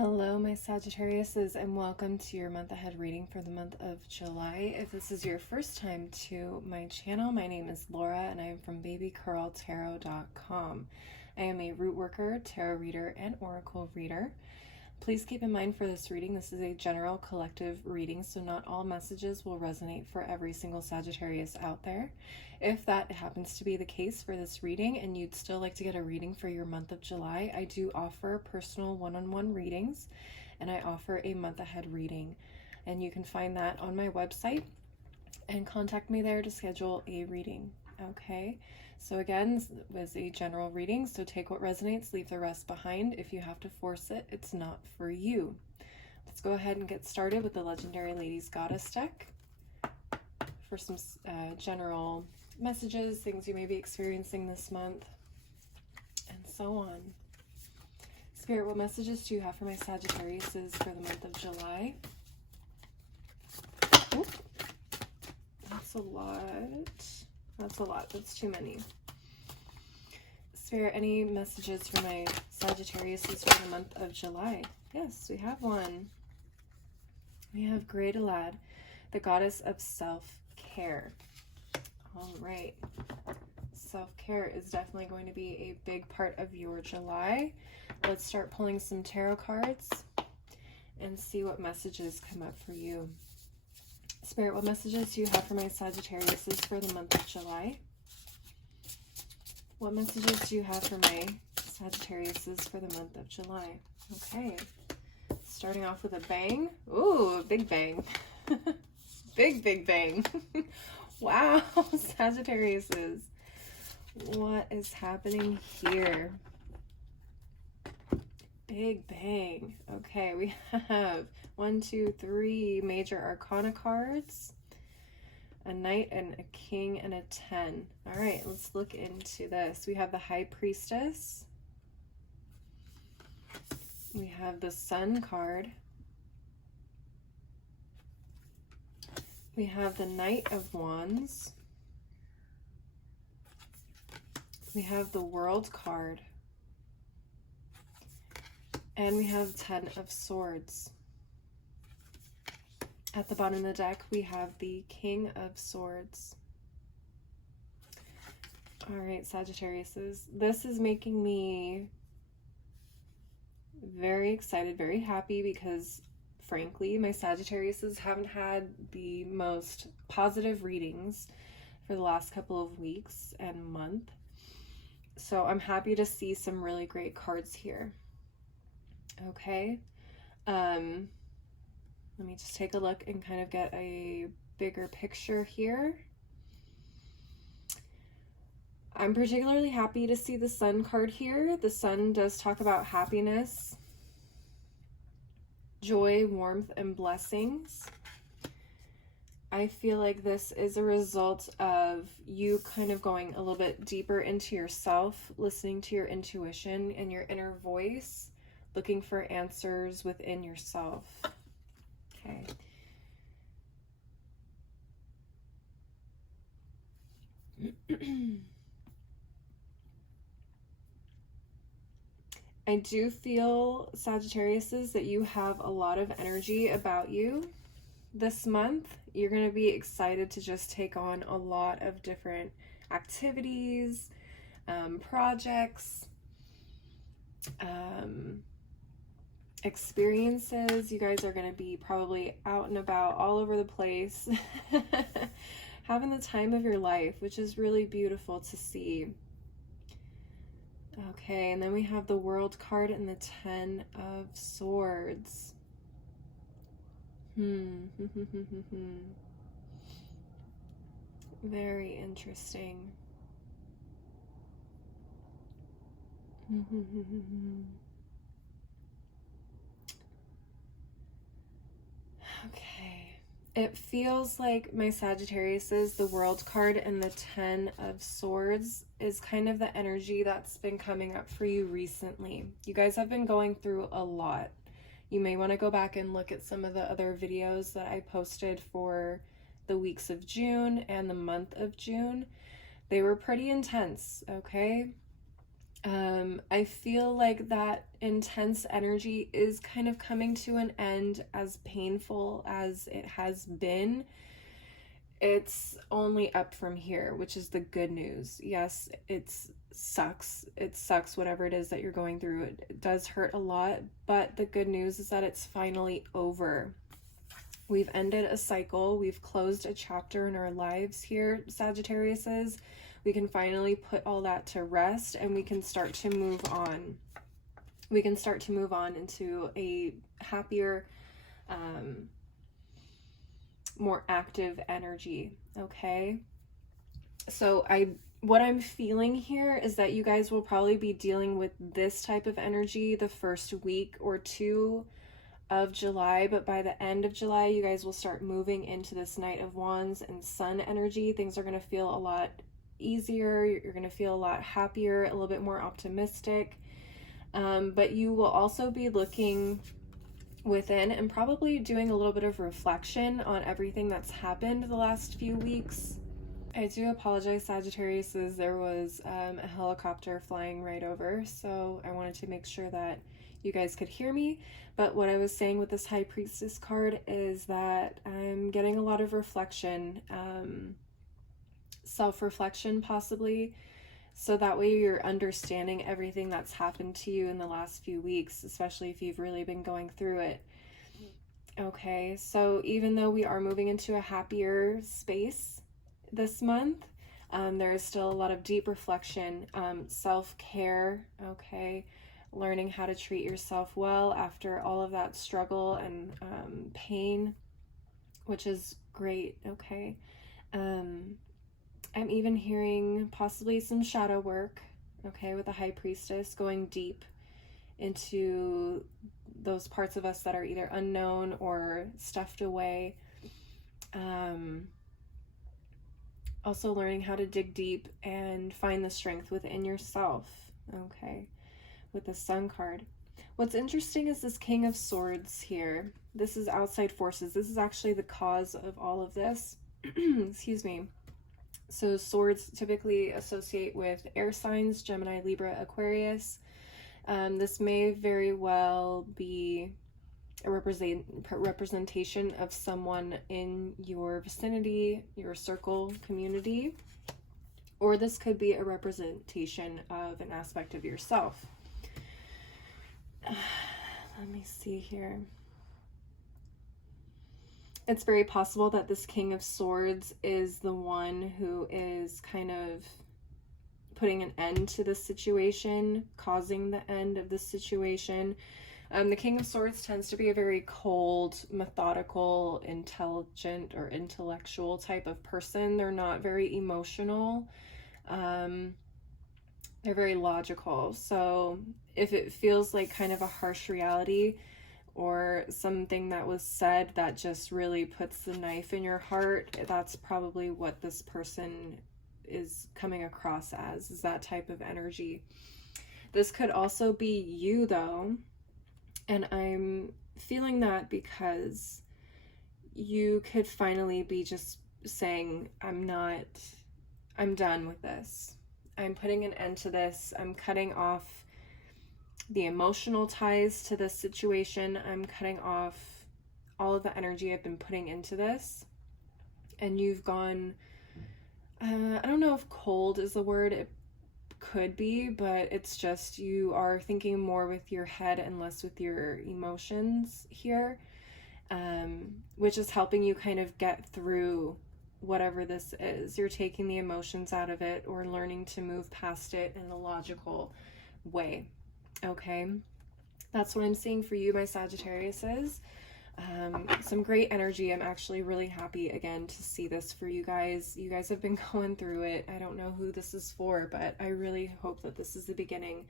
Hello, my Sagittariuses, and welcome to your month ahead reading for the month of July. If this is your first time to my channel, my name is Laura and I am from babycurltarot.com. I am a root worker, tarot reader, and oracle reader. Please keep in mind for this reading, this is a general collective reading, so not all messages will resonate for every single Sagittarius out there. If that happens to be the case for this reading and you'd still like to get a reading for your month of July, I do offer personal one-on-one readings and I offer a month ahead reading. And you can find that on my website and contact me there to schedule a reading. Okay, so again, this was a general reading, so take what resonates, leave the rest behind. If you have to force it, it's not for you. Let's go ahead and get started with the Legendary Ladies Goddess deck for some general messages, things you may be experiencing this month, and so on. Spirit, what messages do you have for my Sagittariuses for the month of July? Oop. That's a lot. That's a lot. That's too many. Spirit, any messages for my Sagittariuses for the month of July? Yes, we have one. We have Great Alad, the goddess of self-care. All right. Self-care is definitely going to be a big part of your July. Let's start pulling some tarot cards and see what messages come up for you. Spirit, what messages do you have for my Sagittariuses for the month of July? What messages do you have for my Sagittariuses for the month of July? Okay, starting off with a bang. Ooh, a big bang. Big bang. Wow, Sagittariuses. What is happening here? Big bang. Okay, we have 1, 2, 3 major arcana cards, a knight and a king and a 10. All right, let's look into this. We have the High Priestess. We have the Sun card. We have the Knight of Wands. We have the World card. And we have 10 of Swords. At the bottom of the deck, we have the King of Swords. All right, Sagittariuses. This is making me very excited, very happy, because frankly, my Sagittariuses haven't had the most positive readings for the last couple of weeks and month. So I'm happy to see some really great cards here. Okay. Let me just take a look and kind of get a bigger picture here. I'm particularly happy to see the Sun card here. The Sun does talk about happiness, joy, warmth, and blessings. I feel like this is a result of you kind of going a little bit deeper into yourself, listening to your intuition and your inner voice, looking for answers within yourself. Okay. I do feel, Sagittariuses, that you have a lot of energy about you this month. You're going to be excited to just take on a lot of different activities, projects, experiences. You guys are going to be probably out and about all over the place, having the time of your life, which is really beautiful to see. Okay, and then we have the World card and the 10 of Swords. Very interesting. Okay, it feels like my Sagittariuses, the World card and the 10 of Swords is kind of the energy that's been coming up for you recently. You guys have been going through a lot. You may want to go back and look at some of the other videos that I posted for the weeks of June and the month of June. They were pretty intense, okay? I feel like that intense energy is kind of coming to an end. As painful as it has been, it's only up from here, which is the good news. Yes, it sucks whatever it is that you're going through. It does hurt a lot, but the good news is that it's finally over. We've ended a cycle. We've closed a chapter in our lives here, Sagittariuses. We can finally put all that to rest, and we can start to move on. We can start to move on into a happier, more active energy, okay? So what I'm feeling here is that you guys will probably be dealing with this type of energy the first week or two of July, but by the end of July, you guys will start moving into this Knight of Wands and Sun energy. Things are going to feel a lot easier. You're going to feel a lot happier, a little bit more optimistic. But you will also be looking within and probably doing a little bit of reflection on everything that's happened the last few weeks. I do apologize, Sagittarius, as there was a helicopter flying right over, so I wanted to make sure that you guys could hear me. But what I was saying with this High Priestess card is that I'm getting a lot of reflection, self-reflection possibly, so that way you're understanding everything that's happened to you in the last few weeks, especially if you've really been going through it. Okay, so even though we are moving into a happier space this month, there is still a lot of deep reflection, self-care, okay, learning how to treat yourself well after all of that struggle and pain, which is great, okay. I'm even hearing possibly some shadow work, okay, with the High Priestess, going deep into those parts of us that are either unknown or stuffed away. Also learning how to dig deep and find the strength within yourself, okay, with the Sun card. What's interesting is this King of Swords here. This is outside forces. This is actually the cause of all of this. Excuse me. So swords typically associate with air signs, Gemini, Libra, Aquarius. This may very well be a representation of someone in your vicinity, your circle, community, or this could be a representation of an aspect of yourself. Let me see here. It's very possible that this King of Swords is the one who is kind of putting an end to the situation, causing the end of the situation. The King of Swords tends to be a very cold, methodical, intelligent, or intellectual type of person. They're not very emotional. They're very logical. So if it feels like kind of a harsh reality, or something that was said that just really puts the knife in your heart, that's probably what this person is coming across as, is that type of energy. This could also be you though, and I'm feeling that because you could finally be just saying, I'm done with this. I'm putting an end to this. I'm cutting off the emotional ties to this situation. I'm cutting off all of the energy I've been putting into this. And you've gone, I don't know if cold is the word, it could be, but it's just you are thinking more with your head and less with your emotions here, which is helping you kind of get through whatever this is. You're taking the emotions out of it or learning to move past it in a logical way. Okay, that's what I'm seeing for you, my Sagittariuses. Some great energy. I'm actually really happy again to see this for you guys. You guys have been going through it. I don't know who this is for, but I really hope that this is the beginning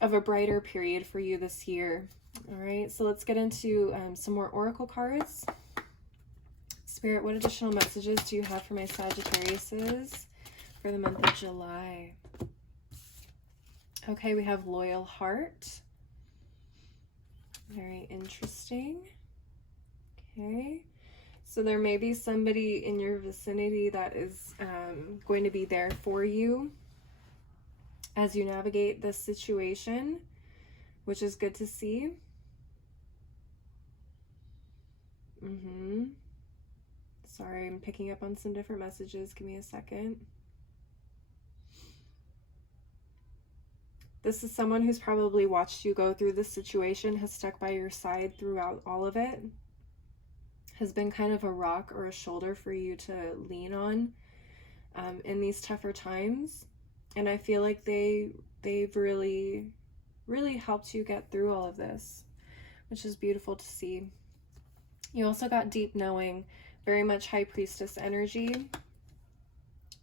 of a brighter period for you this year. All right, so let's get into some more oracle cards. Spirit, what additional messages do you have for my Sagittariuses for the month of July? Okay, we have Loyal Heart. Very interesting. Okay, so there may be somebody in your vicinity that is going to be there for you. as you navigate this situation, which is good to see. Sorry, I'm picking up on some different messages. Give me a second. This is someone who's probably watched you go through this situation, has stuck by your side throughout all of it, has been kind of a rock or a shoulder for you to lean on in these tougher times. And I feel like they've really, really helped you get through all of this, which is beautiful to see. You also got deep knowing, very much High Priestess energy,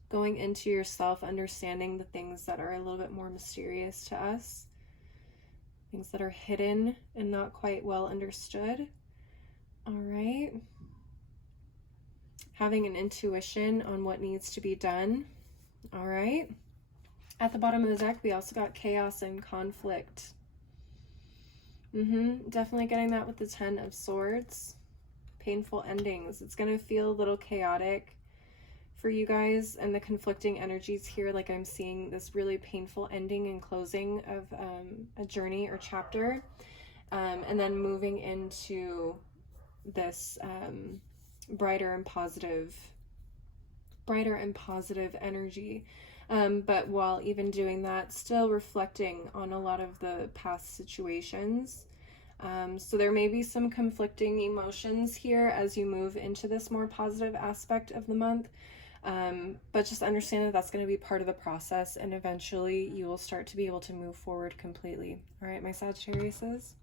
going into yourself, understanding the things that are a little bit more mysterious to us, things that are hidden and not quite well understood. All right. Having an intuition on what needs to be done. All right. At the bottom of the deck, we also got chaos and conflict. Definitely getting that with the 10 of Swords. Painful endings. It's going to feel a little chaotic for you guys, and the conflicting energies here, like I'm seeing this really painful ending and closing of a journey or chapter, and then moving into this brighter and positive energy, but while even doing that, still reflecting on a lot of the past situations. So there may be some conflicting emotions here as you move into this more positive aspect of the month. But just understand that that's going to be part of the process, and eventually you will start to be able to move forward completely. All right, my Sagittariuses.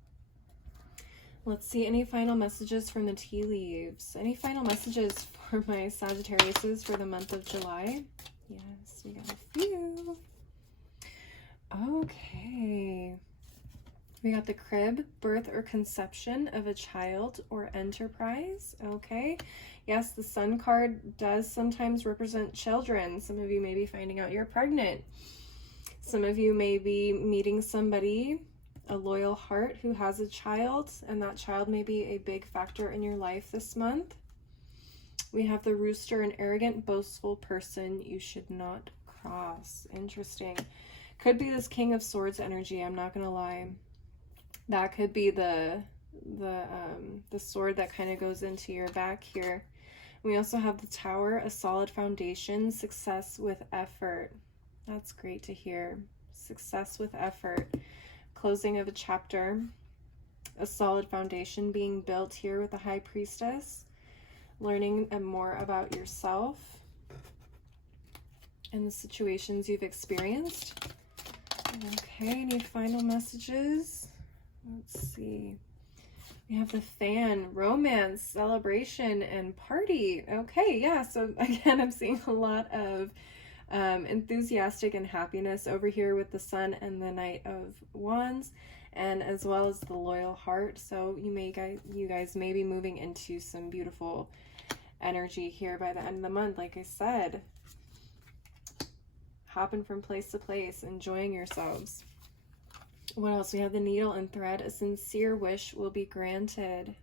Let's see any final messages from the tea leaves. Any final messages for my Sagittariuses for the month of July? Yes, we got a few. Okay. We got the crib, birth or conception of a child or enterprise. Okay. Yes, the Sun card does sometimes represent children. Some of you may be finding out you're pregnant. Some of you may be meeting somebody, a loyal heart who has a child, and that child may be a big factor in your life this month. We have the rooster, an arrogant, boastful person you should not cross. Interesting. Could be this King of Swords energy, I'm not going to lie. That could be the sword that kind of goes into your back here. We also have the Tower, a solid foundation, success with effort. That's great to hear. Success with effort. Closing of a chapter. A solid foundation being built here with the High Priestess. Learning more about yourself and the situations you've experienced. Okay, any final messages? Let's see. We have the Fan, romance, celebration, and party. Okay, yeah, so again, I'm seeing a lot of enthusiastic and happiness over here with the Sun and the Knight of Wands, and as well as the loyal heart. So you guys may be moving into some beautiful energy here by the end of the month. Like I said, hopping from place to place, enjoying yourselves. What else? We have the Needle and Thread. A sincere wish will be granted.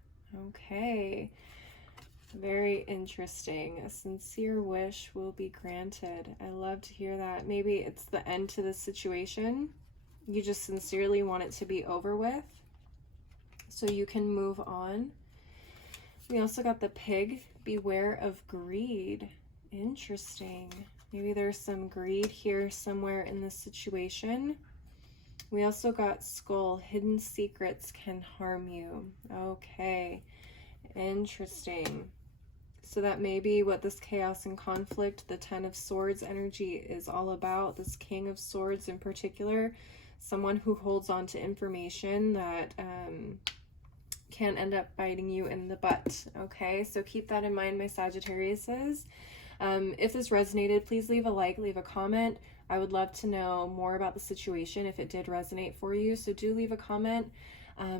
Okay. Very interesting. A sincere wish will be granted. I love to hear that. Maybe it's the end to this situation. You just sincerely want it to be over with, so you can move on. We also got the Pig. Beware of greed. Interesting. Maybe there's some greed here somewhere in this situation. We also got Skull. Hidden secrets can harm you. Okay. Interesting. So that may be what this chaos and conflict, the 10 of Swords energy is all about. This King of Swords in particular, someone who holds on to information that can end up biting you in the butt. Okay, so keep that in mind, my Sagittariuses. If this resonated, please leave a like, leave a comment. I would love to know more about the situation if it did resonate for you, so do leave a comment.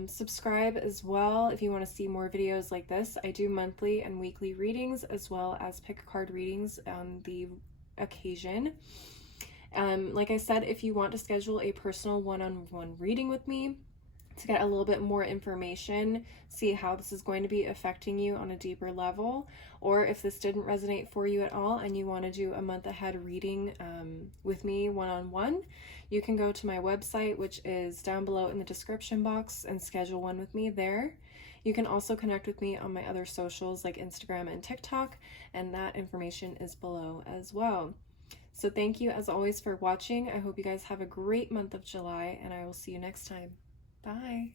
Subscribe as well if you want to see more videos like this. I do monthly and weekly readings as well as pick a card readings on the occasion. Like I said, if you want to schedule a personal one-on-one reading with me, to get a little bit more information, see how this is going to be affecting you on a deeper level, or if this didn't resonate for you at all and you want to do a month ahead reading with me one-on-one, you can go to my website, which is down below in the description box, and schedule one with me there. You can also connect with me on my other socials like Instagram and TikTok, and that information is below as well. So thank you as always for watching. I hope you guys have a great month of July, and I will see you next time. Bye.